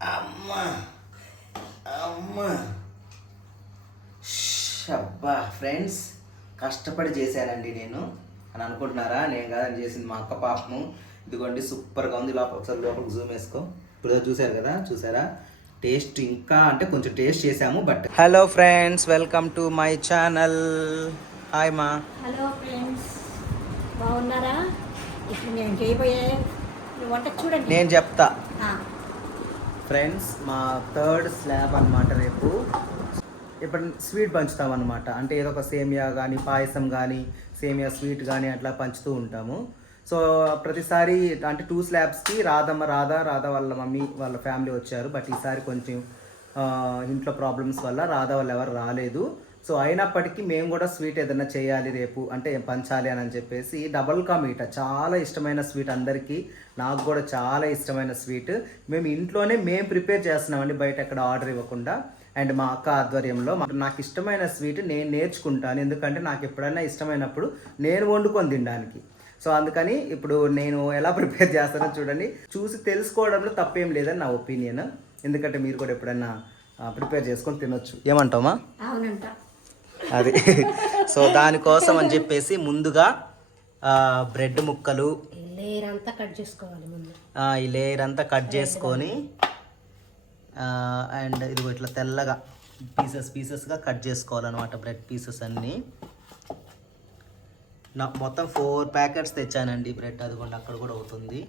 అమ్మా అమ్మా. అబ్బా ఫ్రెండ్స్ కష్టపడి చేశానండి నేను. అని అనుకుంటున్నారా? నేను కాదని చేసింది మా అక్క పాపము. ఇదిగోండి సూపర్గా ఉంది. లోపల ఒకసారి లోపలికి జూమ్ వేసుకో. ఇప్పుడు చూసారు కదా చూసారా టేస్ట్ ఇంకా అంటే కొంచెం టేస్ట్ చేసాము but hello friends welcome to my channel hi మా హలో ఫ్రెండ్స్ బాగున్నారా? ఇప్పుడు నేను చేయబోయే వంట చూడండి. నేను చెప్తా. ఆ, ఫ్రెండ్స్ మా థర్డ్ స్లాబ్ అన్నమాట రేపు. ఇప్పుడు స్వీట్ పంచుతాం అనమాట అంటే ఏదో ఒక సేమియా కానీ పాయసం కానీ సేమియా స్వీట్ కానీ అట్లా పంచుతూ ఉంటాము. సో ప్రతిసారి అంటే టూ స్లాబ్స్కి రాధమ్మ రాధా రాధా వాళ్ళ మమ్మీ వాళ్ళ ఫ్యామిలీ వచ్చారు. బట్ ఈసారి కొంచెం ఇంట్లో ప్రాబ్లమ్స్ వల్ల రాధా వాళ్ళు ఎవరు రాలేదు. సో అయినప్పటికీ మేము కూడా స్వీట్ ఏదైనా చేయాలి రేపు అంటే పంచాలి అని చెప్పేసి డబల్ కా మీట చాలా ఇష్టమైన స్వీట్ అందరికీ. నాకు కూడా చాలా ఇష్టమైన స్వీట్. మేము ఇంట్లోనే మేము ప్రిపేర్ చేస్తున్నామండి బయట ఎక్కడ ఆర్డర్ ఇవ్వకుండా. అండ్ మా అక్క ఆధ్వర్యంలో నాకు ఇష్టమైన స్వీట్ నేను నేర్చుకుంటాను. ఎందుకంటే నాకు ఎప్పుడైనా ఇష్టమైనప్పుడు నేను వండుకొని తినడానికి. సో అందుకని ఇప్పుడు నేను ఎలా ప్రిపేర్ చేస్తానో చూడండి. చూసి తెలుసుకోవడంలో తప్పేం లేదని నా ఒపీనియన్. ఎందుకంటే మీరు కూడా ఎప్పుడైనా ప్రిపేర్ చేసుకొని తినొచ్చు. ఏమంటావా అవునంట. అది. సో దానికోసం అని చెప్పేసి ముందుగా బ్రెడ్ ముక్కలు లేయర్ అంతా కట్ చేసుకోవాలి ముందు. ఈ లేయర్ అంతా కట్ చేసుకొని అండ్ ఇదిగో ఇట్లా తెల్లగా పీసెస్ పీసెస్గా కట్ చేసుకోవాలన్నమాట బ్రెడ్ పీసెస్ అన్నీ. నా మొత్తం ఫోర్ ప్యాకెట్స్ తెచ్చానండి బ్రెడ్ అదిగోండి అక్కడ కూడా అవుతుంది.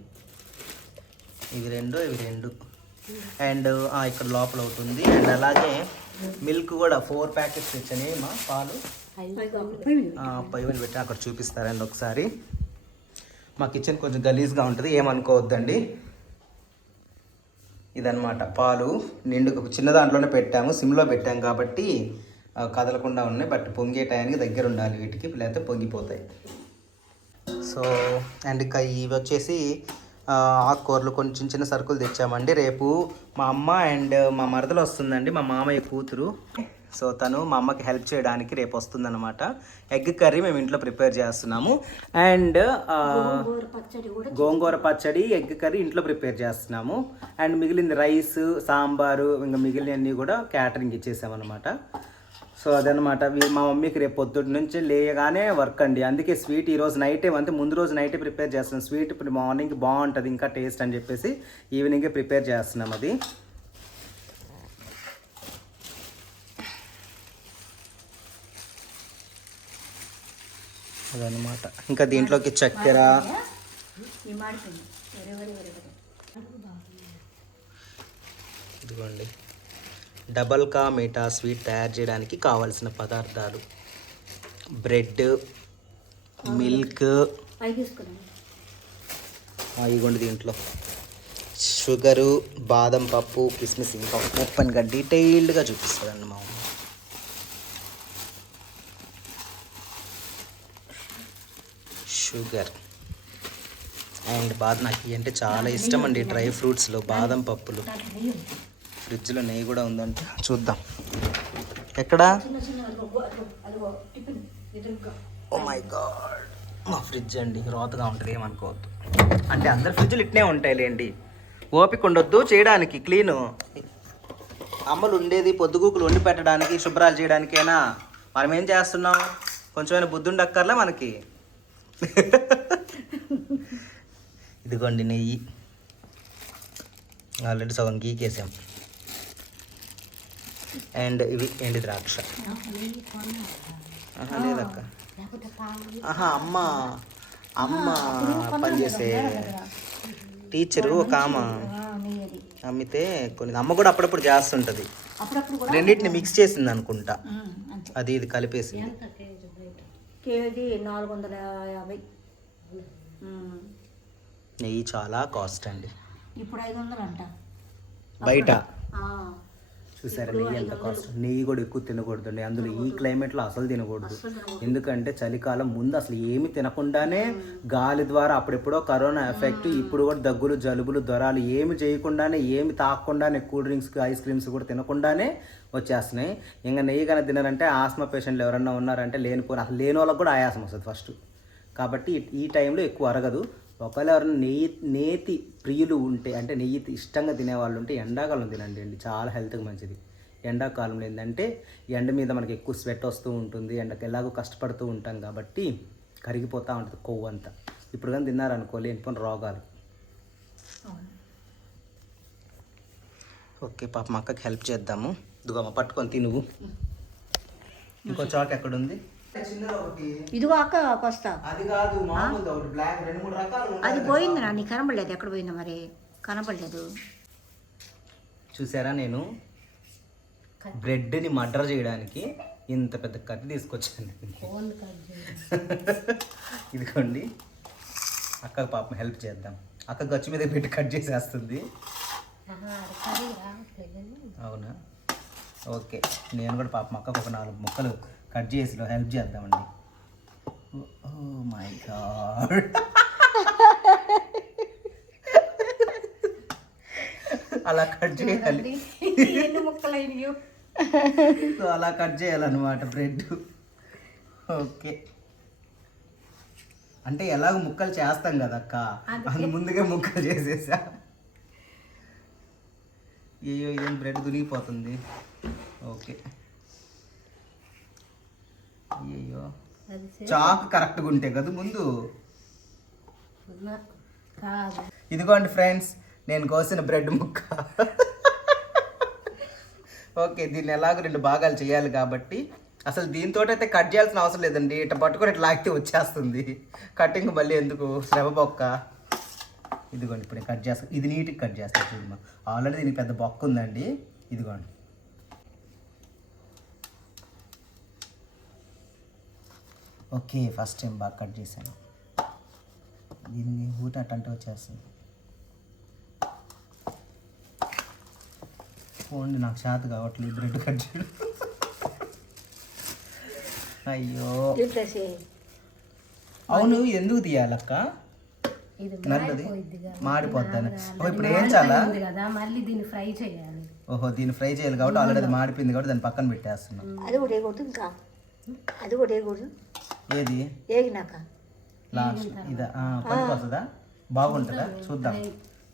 ఇవి రెండు ఇవి రెండు. అండ్ ఇక్కడ లోపల అవుతుంది. అండ్ అలాగే మిల్క్ కూడా ఫోర్ ప్యాకెట్స్ తెచ్చాను మా పాలు. పై వేలు పెట్టి అక్కడ చూపిస్తారండి ఒకసారి. మా కిచెన్ కొంచెం గలీజ్గా ఉంటుంది ఏమనుకోవద్దండి. ఇదన్నమాట పాలు. నిండు చిన్న దాంట్లోనే పెట్టాము సిమ్లో పెట్టాము కాబట్టి కదలకుండా ఉన్నాయి బట్ పొంగే టయానికి దగ్గర ఉండాలి వీటికి లేకపోతే పొంగిపోతాయి. సో అండ్ ఇక ఇవి వచ్చేసి ఆకుకూరలు కొన్ని చిన్న చిన్న సరుకులు తెచ్చామండి. రేపు మా అమ్మ అండ్ మా మరదలు వస్తుందండి. మా మామయ్య కూతురు. సో తను మా అమ్మకి హెల్ప్ చేయడానికి రేపు వస్తుందన్నమాట. ఎగ్ కర్రీ మేము ఇంట్లో ప్రిపేర్ చేస్తున్నాము. అండ్ గోంగూర పచ్చడి ఎగ్ కర్రీ ఇంట్లో ప్రిపేర్ చేస్తున్నాము. అండ్ మిగిలింది రైస్ సాంబారు ఇంకా మిగిలినవన్నీ కూడా క్యాటరింగ్ ఇచ్చేసామన్నమాట. సో అదనమాట మా మమ్మీకి రేపు పొద్దుటి నుంచి లేయగానే వర్క్ అండి. అందుకే స్వీట్ ఈరోజు నైటే అంటే ముందు రోజు నైటే ప్రిపేర్ చేస్తున్నాం. స్వీట్ ఇప్పుడు మార్నింగ్ బాగుంటుంది ఇంకా టేస్ట్ అని చెప్పేసి ఈవినింగే ప్రిపేర్ చేస్తున్నాం అది. అదనమాట ఇంకా దీంట్లోకి చక్కెర. ఇదిగోండి. డబల్ కా మీఠా స్వీట్ తయారు చేయడానికి కావాల్సిన పదార్థాలు. Bread milk. ఇదిగోండి దీంట్లో. షుగరు బాదం పప్పు కిస్మిస్ ఇంకా ఓపెన్గా డీటెయిల్డ్గా చూపిస్తుందండి మా షుగర్. అండ్ బాదం నాకు అంటే చాలా ఇష్టం అండి డ్రై ఫ్రూట్స్లో బాదం పప్పులు. ఫ్రిడ్జ్లో నెయ్యి కూడా ఉందంటే చూద్దాం. ఎక్కడ? ఓ మై గాడ్ మా ఫ్రిడ్జ్ అండి రోతగా ఉంటుంది ఏమనుకోవద్దు. అంటే అందరి ఫ్రిడ్జ్లు ఇట్నే ఉంటాయిలేండి. ఓపిక ఉండొద్దు చేయడానికి క్లీను. అమ్మలు ఉండేది పొద్దుగూకులు వండి పెట్టడానికి శుభ్రాలు చేయడానికేనా? మనం ఏం చేస్తున్నాం? కొంచెమైనా బుద్ధి ఉండక్కర్లా మనకి? ఇదిగోండి నెయ్యి. ఆల్రెడీ సగం గీకేసాం. అండ్ ఇవి ఎండి ద్రాక్ష లేదక్క. అమ్మ. అమ్మ పనిచేసే టీచరు ఒక ఆమె. అమ్మితే కొన్ని అమ్మ కూడా అప్పుడప్పుడు చేస్తుంటది రెండింటిని మిక్స్ చేసింది అనుకుంటా అది ఇది కలిపేసింది. ఎంత కేజీ బయట? కేజీ నాలుగు వందల యాభై. ఉమ్. నెయ్యి చాలా కాస్ట్ అండి. ఇప్పుడు ఐదు వందలు అంట బయట చూసారా నెయ్యి ఎంత కాస్ట్? నెయ్యి కూడా ఎక్కువ తినకూడదండి అందులో ఈ క్లైమేట్లో అసలు తినకూడదు. ఎందుకంటే చలికాలం ముందు అసలు ఏమి తినకుండానే గాలి ద్వారా అప్పుడెప్పుడో కరోనా ఎఫెక్ట్ ఇప్పుడు కూడా దగ్గులు జలుబులు జ్వరాలు ఏమి చేయకుండానే ఏమి తాగకుండానే కూల్ డ్రింక్స్ ఐస్ క్రీమ్స్ కూడా తినకుండానే వచ్చేస్తున్నాయి. ఇంకా నెయ్యి కనుక తినారంటే ఆస్మా పేషెంట్లు ఎవరన్నా ఉన్నారంటే లేనిపోయిన అసలు లేని వాళ్ళకి కూడా ఆయాసం వస్తుంది ఫస్ట్. కాబట్టి ఈ- ఈ టైంలో ఎక్కువ అరగదు. ఒకవేళ ఎవరైనా నెయ్యి నేతి ప్రియులు ఉంటే అంటే నెయ్యి ఇష్టంగా తినేవాళ్ళు ఉంటే ఎండాకాలం తినండి అండి. చాలా హెల్త్కి మంచిది. ఎండాకాలంలో ఏంటంటే ఎండ మీద మనకి ఎక్కువ స్వెట్ వస్తూ ఉంటుంది ఎండకి ఎలాగో కష్టపడుతూ ఉంటాం కాబట్టి కరిగిపోతూ ఉంటుంది కొవ్వు అంతా. ఇప్పుడు కానీ తిన్నారనుకో లేనిపోయిన రోగాలు. ఓకే పాప మా అక్కకి హెల్ప్ చేద్దాము. దుగమ్మ పట్టుకొని తిను. ఇంకో చాక్ ఎక్కడుంది? ఇదిగో అక్క వస్తా. అది కాదు మామూలు బ్లాక్ రెండు మూడు రకాలు అది పోయింది నా నీకు కనపడలేదు ఎక్కడ పోయిందో మరి? కనపడలేదు చూసారా నేను? బ్రెడ్ని మర్డర్ చేయడానికి ఇంత పెద్ద కత్తి తీసుకొచ్చాను. ఇదిగోండి. అక్కకు పాపం హెల్ప్ చేద్దాం. అక్క గచ్చు మీద పెట్టి కట్ చేసేస్తుంది. అవునా? ఓకే. నేను కూడా పాపం అక్కకు ఒక నాలుగు ముక్కలు కట్ చేసి హెల్ప్ చేద్దామండి. ఓ మై గాడ్ అలా కట్ చేయాలి. సో అలా కట్ చేయాలన్నమాట బ్రెడ్. ఓకే. అంటే ఎలాగ ముక్కలు చేస్తాం కదా అక్క అందు ముందుగా ముక్కలు చేసేసా. అయ్యో ఇదేం బ్రెడ్ దునిగిపోతుంది. ఓకే. అయ్యో చాక్ కరెక్ట్గా ఉంటే కదా ముందు. ఇదిగోండి ఫ్రెండ్స్ నేను కోసిన బ్రెడ్ ముక్క. ఓకే దీన్ని ఎలాగో రెండు భాగాలు చేయాలి కాబట్టి. అసలు దీంతో అయితే కట్ చేయాల్సిన అవసరం లేదండి. ఇట్లా పట్టుకొని ఇట్లా లాగితే వచ్చేస్తుంది. కటింగ్ మళ్ళీ ఎందుకు? శ్రమ బొక్క. ఇదిగోండి ఇప్పుడు కట్ చేస్తాను ఇది నీట్గా కట్ చేస్తాను చూడమ్మా ఆల్రెడీ దీనికి పెద్ద బొక్క ఉందండి. ఇదిగోండి. ఓకే ఫస్ట్ టైం బాగా కట్ చేశాను. దీన్ని ఊట అట్టంటే వచ్చేస్తుంది పోండి నాకు చేత కావట్లేదు బ్రెడ్ కట్ చేయడం. అయ్యో. అవును ఎందుకు తీయాలక్క? నల్లది. మాడిపోద్దాను ఓ ఇప్పుడు ఏం చాలా కదా మళ్ళీ దీన్ని ఫ్రై చేయాలి. ఓహో దీన్ని ఫ్రై చేయాలి కాబట్టి ఆల్రెడీ మాడిపోయింది కాబట్టి దాన్ని పక్కన పెట్టేస్తున్నాం. అది కూడా అది కూడా ఏది? వేగినాక లాస్ట్ ఇదా ఆ, పనికి వస్తుందా? బాగుంటుందా? చూద్దాం.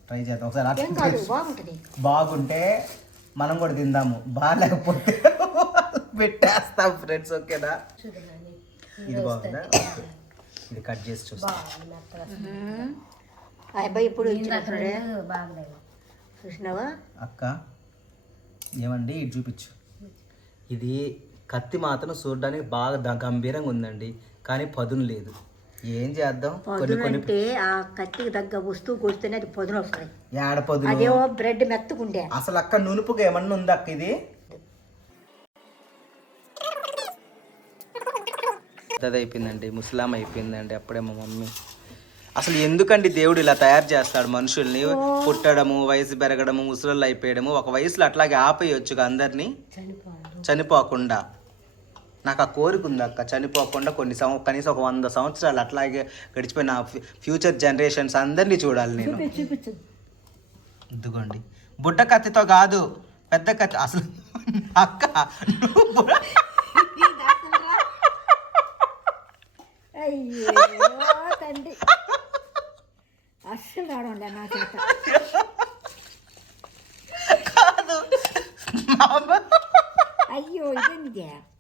ట్రై చేద్దాం. ఒకసారి బాగుంటే మనం కూడా తిందాము. బాగాలేకపోతే పెట్టేస్తాం ఫ్రెండ్స్ ఓకేనా? ఇది బాగుందా. ఇది కట్ చేసి చూస్తాం. అబ్బాయి ఇప్పుడు? చూసినావా? అక్క ఏమండి? ఇది చూపించు. ఇది కత్తి మాత్రం చూడడానికి బాగా గంభీరంగా ఉందండి. కానీ పదును లేదు. ఏం చేద్దాం? కొన్ని కొన్ని అంటే ఆ కత్తికి తగ్గ వస్తువు కొడితేనే అది పదును ఏడ పదును? అదేమో బ్రెడ్ మెత్తకుండే అసలు అక్క నునుపుగా ఏమన్నా ఉందా అక్క ఇది? పెద్దది అయిపోయిందండి ముస్లాం అయిపోయిందండి అప్పుడే మా మమ్మీ. అసలు ఎందుకండి దేవుడు ఇలా తయారు చేస్తాడు మనుషుల్ని? పుట్టడము వయసు పెరగడము ముసలు అయిపోయడము. ఒక వయసులో అట్లాగే ఆపేయొచ్చు అందరినీ? చనిపోకుండా. నాకు ఆ కోరిక ఉంది అక్క చనిపోకుండా కొన్ని సంవ కనీసం ఒక వంద సంవత్సరాలు అట్లాగే గడిచిపోయిన ఫ్యూచర్ జనరేషన్స్ అందరినీ చూడాలి నేను. ఇదిగోండి. బుట్ట కత్తితో కాదు పెద్ద కత్తి అసలు అక్క అయ్యో తండ్రి. అస్సలు రావడం నా చేత. కాదు మా అమ్మ అయ్యో ఇదేంది రావడంలే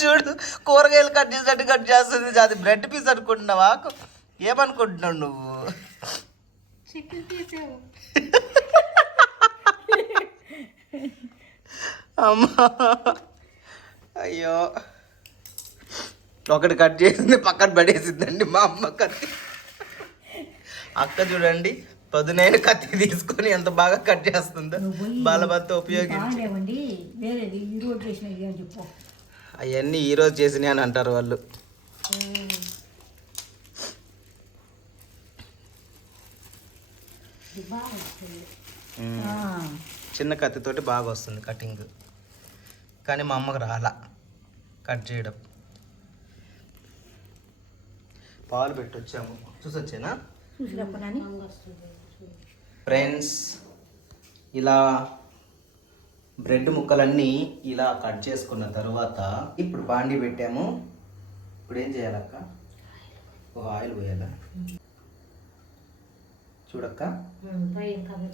చూడు కూరగాయలు కట్ చేసినట్టు కట్ చేస్తుంది. అది బ్రెడ్ పీస్ అనుకుంటున్నావా? ఏమనుకుంటున్నావు నువ్వు? అమ్మా. అయ్యో. ఒకటి కట్ చేసింది పక్కన పడేసిందండి మా అమ్మ కత్తి. అక్క చూడండి. పదునైన కత్తి తీసుకొని ఎంత బాగా కట్ చేస్తుందో బలవంతో ఉపయోగించి. బాగుండేవండి వేరేది ఈ రోజు చేసినవి అని చెప్పు. అవన్నీ ఈ రోజు చేసినాయి అని అంటారు వాళ్ళు. చిన్న కత్తితోటి బాగా వస్తుంది కటింగ్. కానీ మా అమ్మకు రాలా కట్ చేయడం. పాలు పెట్టొచ్చాము. చూసొచ్చేనా? చూసినప్పుడు ఫ్రెండ్స్ ఇలా బ్రెడ్ ముక్కలన్నీ ఇలా కట్ చేసుకున్న తర్వాత ఇప్పుడు బాండి పెట్టాము. ఇప్పుడు ఏం చేయాలక్క? ఓ ఆయిల్ పోయాలా? చూడక్క.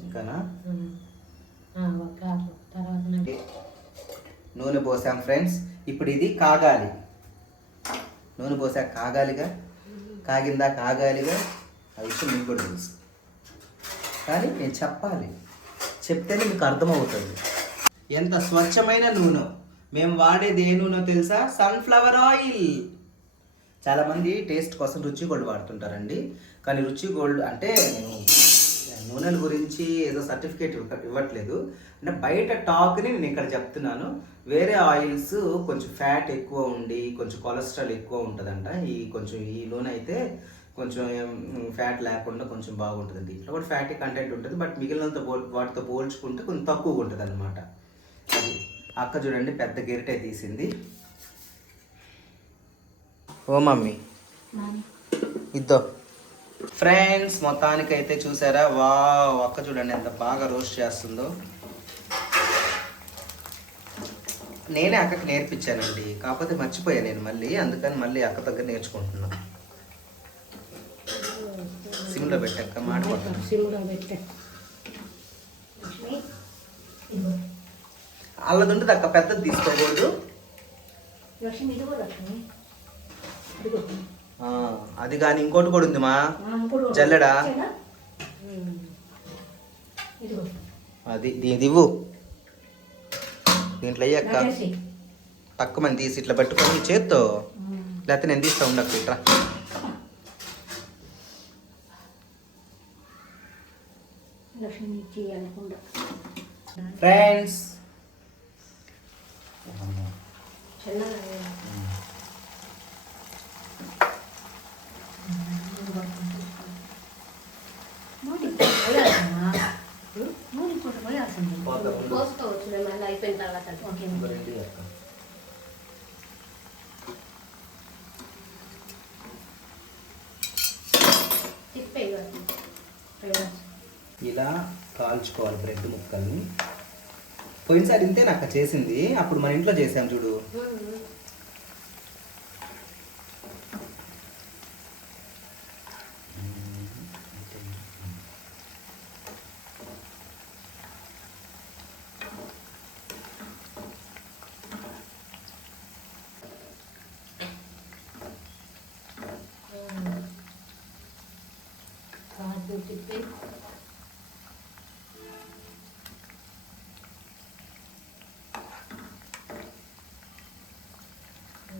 ఇంకానా? ఒక నూనె. పోసాం ఫ్రెండ్స్. ఇప్పుడు ఇది కాగాలి. నూనె పోసాక కాగాలిగా? కాగిందా? కాగాలిగా? ఆ విషయం మీకు కూడా తెలుసు. కానీ నేను చెప్పాలి. చెప్తేనే మీకు అర్థమవుతుంది. ఎంత స్వచ్ఛమైన నూనె? మేము వాడేది ఏ నూనె తెలుసా? Sunflower oil. చాలామంది టేస్ట్ కోసం రుచి గోల్డ్ వాడుతుంటారండి. కానీ రుచి గోల్డ్ అంటే నేను నూనెల గురించి ఏదో సర్టిఫికేట్ ఇవ్వట్లేదు. అంటే బయట టాక్ని నేను ఇక్కడ చెప్తున్నాను. వేరే ఆయిల్స్ కొంచెం ఫ్యాట్ ఎక్కువ ఉండి కొంచెం కొలెస్ట్రాల్ ఎక్కువ ఉంటుందంట. ఈ కొంచెం ఈ నూనె అయితే కొంచెం ఫ్యాట్ లేకుండా కొంచెం బాగుంటుంది దీంట్లో. కూడా ఫ్యాటీ కంటెంట్ ఉంటుంది బట్ మిగిలినంత వాటితో పోల్చుకుంటే కొంచెం తక్కువగా ఉంటుంది అనమాట అది అక్క చూడండి పెద్ద గిరిటే తీసింది. ఓ మమ్మీ. ఇద్దో. ఫ్రెండ్స్ మొత్తానికి అయితే చూసారా? వా అక్క చూడండి ఎంత బాగా రోస్ట్ చేస్తుందో. నేనే అక్కకి నేర్పించానండి. కాకపోతే మర్చిపోయా నేను మళ్ళీ అందుకని మళ్ళీ అక్క దగ్గర నేర్చుకుంటున్నా. సిమ్లో పెట్టాక మాడిపోతాను సిమ్లో పెట్టే. అల్లది ఉంటుంది అక్క పెద్దది తీసుకోకూడదు. అది కానీ ఇంకోటి కూడా ఉంది మా జల్లెడా? అది దీని ఇవ్వు. దీంట్లో అయ్యాక. తక్కువ మంది తీసి ఇట్లా పట్టుకొని చేత్తో. లేకపోతే నేను తీస్తా ఉండకు ఇట్రా. అనుకుండా ఫ్రెండ్స్ మళ్ళీ అయిపోయిన తర్వాత ఓకే ఇలా కాల్చుకోవాలి బ్రెడ్ ముక్కల్ని. పోయినసారి ఇంతే నాకు చేసింది. అప్పుడు మన ఇంట్లో చేసాం చూడు కాదు తిప్పి వాటిని తిప్పి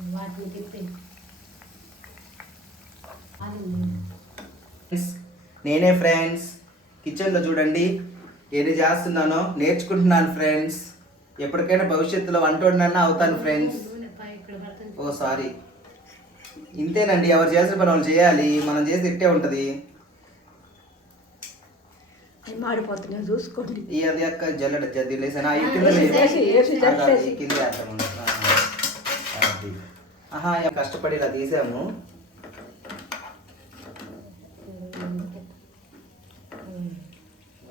అది ఫ్రెండ్స్, నేనే ఫ్రెండ్స్ కిచెన్లో చూడండి. ఏది చేస్తున్నానో నేర్చుకుంటున్నాను ఫ్రెండ్స్ ఎప్పటికైనా భవిష్యత్తులో వంటోడినన్నా అవుతాను ఫ్రెండ్స్ ఓ సారీ ఇంతేనండి. ఎవరు చేసిన పని వాళ్ళు చేయాలి. మనం చేసి ఇట్టే ఉంటుంది. మాడిపోతున్నాయి చూసుకోండి. ఈ అది అక్క జల్లెడ జల్ది లేసాను? కింద కింద. ఆహా కష్టపడి ఇలా తీసాము.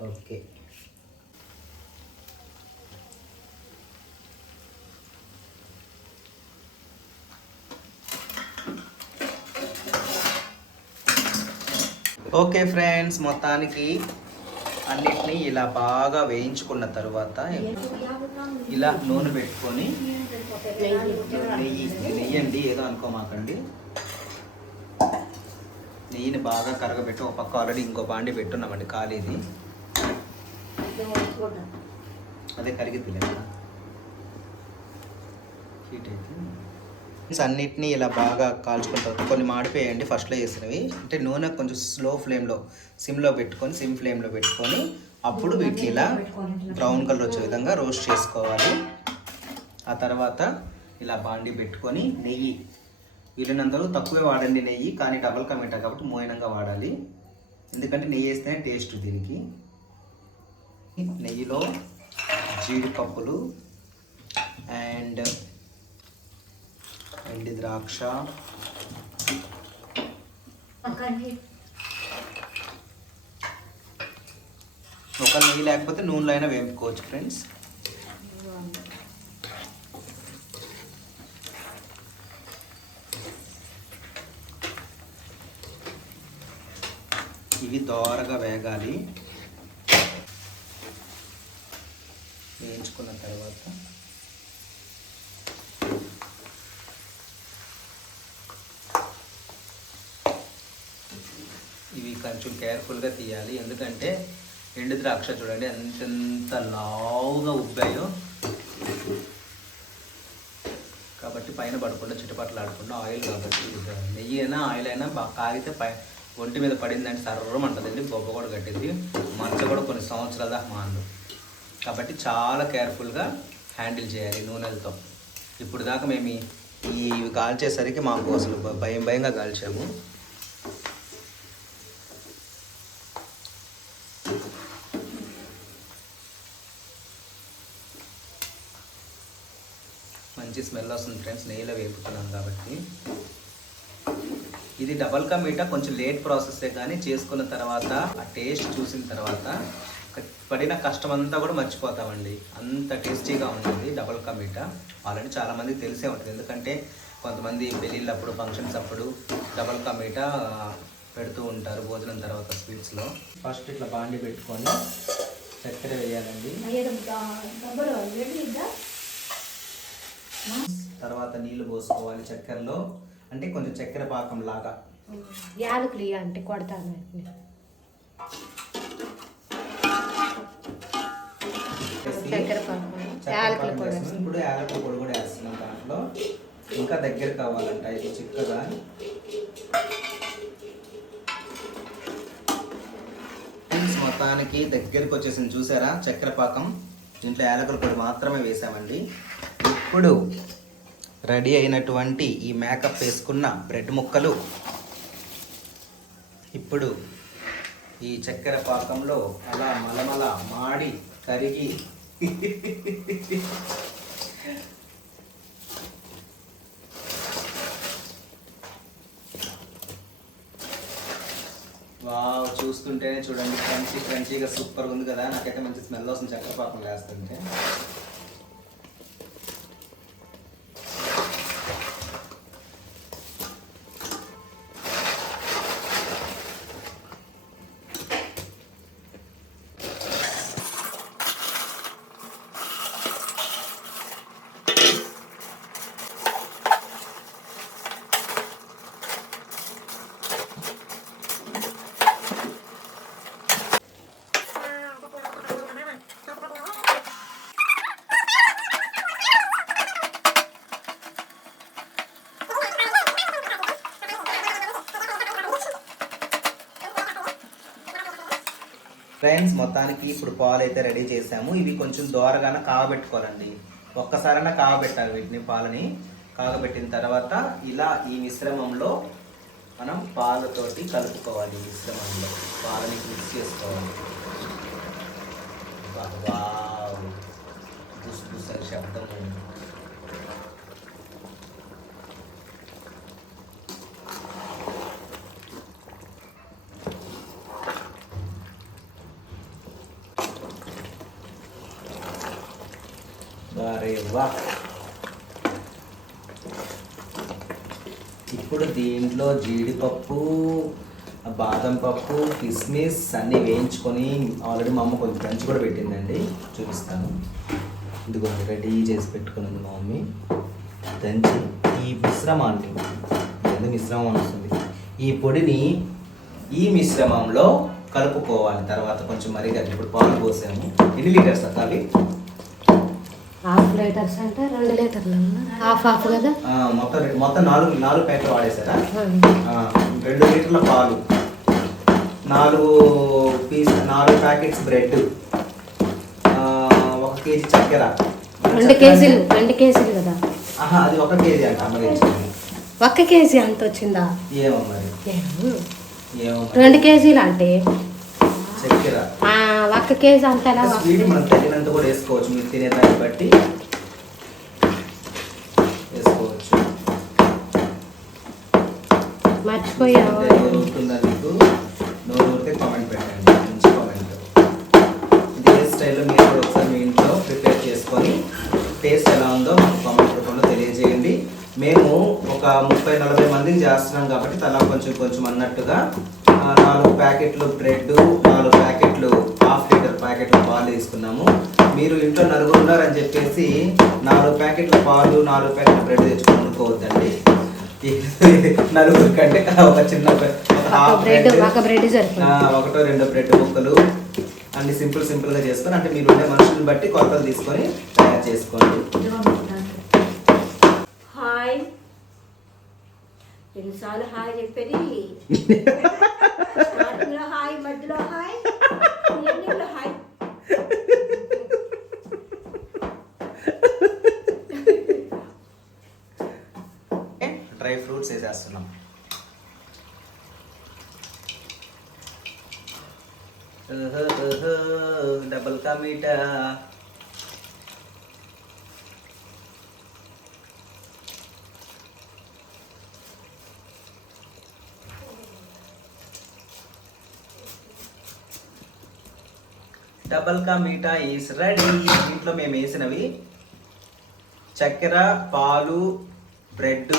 ఓకే. ఓకే ఫ్రెండ్స్ మొత్తానికి అన్నిటినీ ఇలా బాగా వేయించుకున్న తర్వాత ఇలా నూనె పెట్టుకొని నెయ్యి నెయ్యి అండి ఏదో అనుకోమాకండి. నెయ్యిని బాగా కరగబెట్టి ఒక పక్క ఆల్రెడీ ఇంకో బాండి పెట్టున్నామండి ఖాళీది. అదే కరిగిద్ది లేదా హీట్ అయితే. అన్నిటినీ ఇలా బాగా కాల్చుకుంటారు కొన్ని మాడిపోయాయండి ఫస్ట్లో చేసినవి. అంటే నూనె కొంచెం స్లో ఫ్లేమ్లో సిమ్లో పెట్టుకొని సిమ్ ఫ్లేమ్లో పెట్టుకొని అప్పుడు వీటిని ఇలా బ్రౌన్ కలర్ వచ్చే విధంగా రోస్ట్ చేసుకోవాలి. ఆ తర్వాత ఇలా బాండి పెట్టుకొని నెయ్యి. వరకు తక్కువే వాడండి నెయ్యి కానీ డబల్ కమిటా కాబట్టి మోయనంగా వాడాలి. ఎందుకంటే నెయ్యి వేస్తేనే టేస్ట్ దీనికి. నెయ్యిలో జీడిపప్పులు అండ్ ఎండి ద్రాక్ష. ఒక నెయ్యి లేకపోతే నూనెలో అయినా వేపుకోవచ్చు ఫ్రెండ్స్ ఇవి దోరగా వేగాలి. వేయించుకున్న తర్వాత ఇవి కొంచెం కేర్ఫుల్గా తీయాలి. ఎందుకంటే ఎండు ద్రాక్ష చూడండి ఎంతెంత లావుగా ఉబ్బాయో. కాబట్టి పైన పడకుండా చుట్టుపక్కల ఆడకుండా ఆయిల్ కాబట్టి నెయ్యి అయినా ఆయిల్ అయినా బాగా కాగితే పై ఒంటి మీద పడిందంటే సర్రం అంటదండి బొబ్బ కూడా కట్టింది. మచ్చ కూడా కొన్ని సంవత్సరాల దాకా మానదు. కాబట్టి చాలా కేర్ఫుల్గా హ్యాండిల్ చేయాలి నూనెలతో. ఇప్పుడు దాకా మేము ఈ- ఇవి కాల్చేసరికి మాకు అసలు భయం భయంగా కాల్చాము. మంచి స్మెల్ వస్తుంది ఫ్రెండ్స్ నెయ్యిలో వేపుతున్నాం కాబట్టి. ఇది డబల్ కా మీటా కొంచెం లేట్ ప్రాసెసే కానీ చేసుకున్న తర్వాత ఆ టేస్ట్ చూసిన తర్వాత పడిన కష్టం అంతా కూడా మర్చిపోతామండి. అంత టేస్టీగా ఉంటుంది డబల్ కా మీటా. ఆల్రెడీ చాలామందికి తెలిసే ఉంటుంది. ఎందుకంటే కొంతమంది పెళ్ళిళ్ళప్పుడు ఫంక్షన్స్ అప్పుడు డబల్ కా మీటా ఆ, పెడుతూ ఉంటారు భోజనం తర్వాత స్వీట్స్లో ఫస్ట్ ఇట్లా బాండి పెట్టుకొని చక్కెర వేయాలండి. తర్వాత నీళ్ళు పోసుకోవాలి చక్కెరలో. అంటే కొంచెం చక్కెర పాకం లాగా. యాలకులు అంటే కొడతాను చక్కెర పాకం యాలకులు కూడా. ఇప్పుడు యాలకుల పొడి కూడా వేస్తున్నాం దాంట్లో. ఇంకా దగ్గర కావాలంట ఇది చిక్కగా. మొత్తానికి దగ్గరికి వచ్చేసింది చూసారా? చక్కెర పాకం. దీంట్లో యాలకుల పొడి మాత్రమే వేసామండి. ఇప్పుడు రెడీ అయినటువంటి ఈ మేకప్ వేసుకున్న బ్రెడ్ ముక్కలు. ఇప్పుడు ఈ చక్కెర పాకంలో అలా మలమల మాడి కరిగి వావ్ చూస్తుంటేనే చూడండి క్రంచీ క్రంచీగా సూపర్ ఉంది కదా. నాకైతే మంచి స్మెల్ వస్తుంది చక్కెర పాకం వేస్తుంటే. ఫ్రెండ్స్ మొత్తానికి ఇప్పుడు పాలు అయితే రెడీ చేసాము ఇవి కొంచెం దోరగానే కాగబెట్టుకోవాలండి. ఒక్కసారైనా కాగబెట్టాలి వీటిని పాలని. కాగబెట్టిన తర్వాత ఇలా ఈ మిశ్రమంలో మనం పాలతోటి కలుపుకోవాలి మిశ్రమంలో. పాలని మిక్స్ చేసుకోవాలి. వా- వావ్ అని శబ్దం అరే ఇప్పుడు దీంట్లో జీడిపప్పు బాదం పప్పు కిస్మిస్ అన్నీ వేయించుకొని ఆల్రెడీ మా అమ్మ కొంచెం దంచి కూడా పెట్టిందండి. చూపిస్తాను. ఇదిగో రెడీ చేసి పెట్టుకున్నది మా మమ్మీ. దంచి ఈ మిశ్రమాన్ని ఎంత మిశ్రమం వస్తుంది. ఈ పొడిని ఈ మిశ్రమంలో కలుపుకోవాలి. తర్వాత కొంచెం మరిగా ఇప్పుడు పాలు పోసాము. ఎన్ని లీటర్స్ అక్కాలి? లీటర్స్ అంటే రెండు లీటర్లు హాఫ్ హాఫ్ కదా? మొత్తం మొత్తం నాలుగు నాలుగు ప్యాకెట్లు వాడేసారా రెండు లీటర్ల పాలు. నాలుగు పీస్ నాలుగు ప్యాకెట్స్ బ్రెడ్. ఒక కేజీ చక్కెర. రెండు కేజీలు రెండు కేజీలు కదా? ఆహా అది ఒక కేజీ అంట. ఒక్క కేజీ అంత వచ్చిందా? ఏమో మరి. రెండు కేజీలు అంటే? చక్కెర. ఒక్క కేజీ అంత స్వీట్? మనం తగినంత కూడా వేసుకోవచ్చు మీరు తినే దాన్ని బట్టి వేసుకోవచ్చు మర్చిపోయావు అంటే నోరు ఊరుతుందా మీకు నోరు ఊరితే కామెంట్ పెట్టండి మంచి కామెంట్ ఇదే స్టైల్లో మీరు కూడా ఒకసారి మీ ఇంట్లో ప్రిపేర్ చేసుకొని టేస్ట్ ఎలా ఉందో కామెంట్ రూపంలో తెలియజేయండి. మేము ఒక ముప్పై నలభై మందికి చేస్తున్నాం కాబట్టి తలా కొంచెం కొంచెం అన్నట్టుగా నాలుగు ప్యాకెట్లు బ్రెడ్ నాలుగు ప్యాకెట్లు హాఫ్ లీటర్ ప్యాకెట్లు పాలు తీసుకున్నాము. మీరు ఇంట్లో నలుగురు ఉన్నారని చెప్పేసి నాలుగు ప్యాకెట్ల పాలు నాలుగు ప్యాకెట్ల బ్రెడ్ తెచ్చుకొని వండుకోవద్దండి. నలుగురు కంటే ఒక చిన్న బ్రెడ్ ఒక బ్రెడ్ ఒకటో రెండో బ్రెడ్ ముక్కలు అన్ని సింపుల్ సింపుల్గా చేసుకొని అంటే మీరు ఉండే మనుషులను బట్టి కొలతలు తీసుకొని తయారు చేసుకోండి. హాయ్. ఎన్నిసార్లు హాయ్ చెప్పేది స్టార్టింగ్లో హాయ్ మధ్యలో హాయ్ ఎండింగ్లో హాయ్ డ్రై ఫ్రూట్స్ వేసేస్తున్నాం డబల్ కా మీఠా డబల్ కా మీఠా ఈస్ రెడీ. దీంట్లో మేము వేసినవి చక్కెర పాలు బ్రెడ్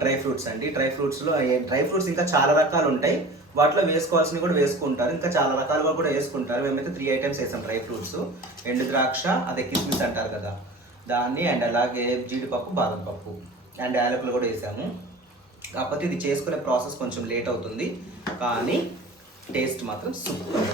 డ్రై ఫ్రూట్స్ అండి. డ్రై ఫ్రూట్స్లో డ్రై ఫ్రూట్స్ ఇంకా చాలా రకాలు ఉంటాయి. వాటిలో వేసుకోవాల్సినవి కూడా వేసుకుంటారు. ఇంకా చాలా రకాలుగా కూడా వేసుకుంటారు. మేమైతే త్రీ ఐటమ్స్ వేసాం డ్రై ఫ్రూట్స్ ఎండు ద్రాక్ష అదే కిస్మిస్ అంటారు కదా. దాన్ని అండ్ అలాగే జీడిపప్పు బాదం పప్పు అండ్ యాలకులు కూడా వేసాము. కాకపోతే ఇది చేసుకునే ప్రాసెస్ కొంచెం లేట్ అవుతుంది. కానీ టేస్ట్ మాత్రం సూపర్.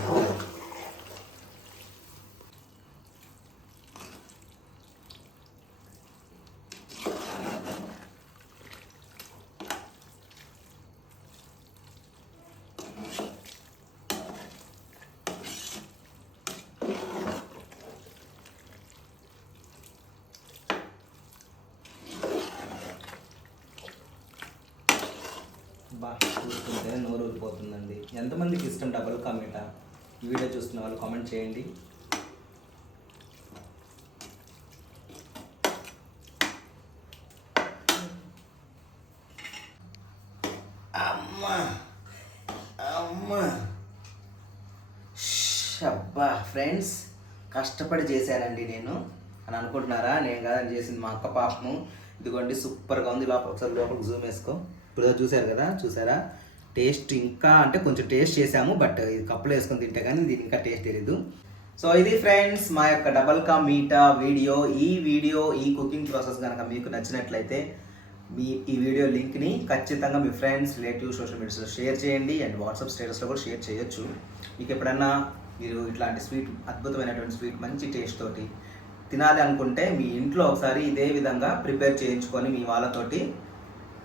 బా చూస్తుంటే నోరు ఊరిపోతుందండి. ఎంతమందికి ఇష్టం డబల్ కామెంటా ఈ వీడియో చూస్తున్న వాళ్ళు కామెంట్ చేయండి. అమ్మా అమ్మా. అబ్బా ఫ్రెండ్స్ కష్టపడి చేశానండి నేను. అని అనుకుంటున్నారా? నేను కాదని చేసింది మా అక్క పాపము. ఇదిగోండి సూపర్గా ఉంది. లోపల ఒకసారి లోపలికి జూమ్ వేసుకో. ఇప్పుడు చూసారు కదా? చూసారా టేస్ట్ ఇంకా అంటే కొంచెం టేస్ట్ చేసాము బట్ ఇది కప్పులో వేసుకొని తింటే కానీ దీనికి ఇంకా టేస్ట్ తెలియదు సో ఇది ఫ్రెండ్స్ మా యొక్క డబల్ కా మీటా వీడియో. ఈ వీడియో ఈ కుకింగ్ ప్రాసెస్ కనుక మీకు నచ్చినట్లయితే మీ ఈ వీడియో లింక్ని ఖచ్చితంగా మీ ఫ్రెండ్స్ రిలేటివ్ సోషల్ మీడియాలో షేర్ చేయండి. అండ్ వాట్సాప్ స్టేటస్లో కూడా షేర్ చేయొచ్చు. మీకు ఎప్పుడన్నా మీరు ఇట్లాంటి స్వీట్ అద్భుతమైనటువంటి స్వీట్ మంచి టేస్ట్ తోటి తినాలి అనుకుంటే మీ ఇంట్లో ఒకసారి ఇదే విధంగా ప్రిపేర్ చేయించుకొని మీ వాళ్ళతోటి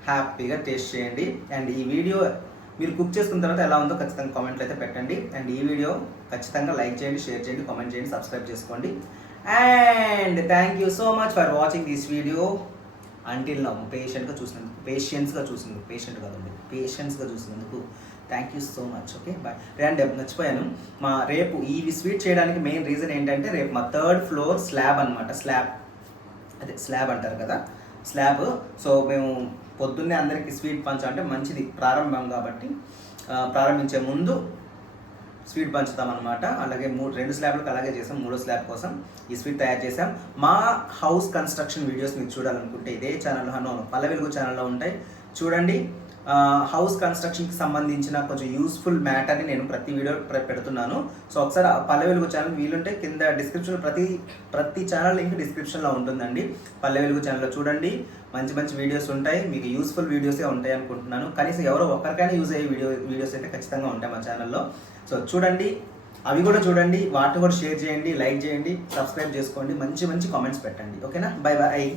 హ్యాపీగా టేస్ట్ చేయండి. అండ్ ఈ వీడియో మీరు కుక్ చేసుకున్న తర్వాత ఎలా ఉందో ఖచ్చితంగా కామెంట్లు అయితే పెట్టండి. అండ్ ఈ వీడియో ఖచ్చితంగా లైక్ చేయండి షేర్ చేయండి కామెంట్ చేయండి సబ్స్క్రైబ్ చేసుకోండి. And thank you so much for watching this video. Until నా పేషెంట్గా చూసినందుకు పేషెన్స్గా చూసినందుకు పేషెంట్ కాదండి పేషెన్స్గా చూసినందుకు thank you so much okay bye రండి మర్చిపోయాను. మా రేపు ఈ స్వీట్ చేయడానికి మెయిన్ రీజన్ ఏంటంటే రేపు మా థర్డ్ ఫ్లోర్ స్లాబ్ అనమాట స్లాబ్ అదే స్లాబ్ అంటారు కదా. స్లాబ్ సో మేము పొద్దున్నే అందరికీ స్వీట్ పంచ అంటే మంచిది ప్రారంభం కాబట్టి ప్రారంభించే ముందు స్వీట్ పంచుతాం అనమాట అలాగే మూడు రెండు స్లాబ్లకు అలాగే చేసాం మూడో స్లాబ్ కోసం ఈ స్వీట్ తయారు చేసాం. మా హౌస్ కన్స్ట్రక్షన్ వీడియోస్ మీరు చూడాలనుకుంటే ఇదే ఛానల్ హనో పల్లె వెలుగు ఛానల్లో ఉంటాయి. చూడండి హౌస్ కన్స్ట్రక్షన్కి సంబంధించిన కొంచెం యూస్ఫుల్ మ్యాటర్ని నేను ప్రతి వీడియో పెడుతున్నాను. సో ఒకసారి ఆ పల్లె వెలుగు ఛానల్ వీలుంటే కింద డిస్క్రిప్షన్ ప్రతి ప్రతి ఛానల్ లింక్ డిస్క్రిప్షన్లో ఉంటుందండి. పల్లె వెలుగు ఛానల్లో చూడండి. మంచి మంచి వీడియోస్ ఉంటాయి. మీకు యూస్ఫుల్ వీడియోసే ఉంటాయి అనుకుంటున్నాను. కనీసం ఎవరో ఒక్కరికైనా యూజ్ అయ్యే వీడియో వీడియోస్ అయితే ఖచ్చితంగా ఉంటాయి మా ఛానల్లో. సో చూడండి. అవి కూడా చూడండి. వాటిని కూడా షేర్ చేయండి. లైక్ చేయండి. సబ్స్క్రైబ్ చేసుకోండి. మంచి మంచి కామెంట్స్ పెట్టండి. ఓకేనా? Bye bye.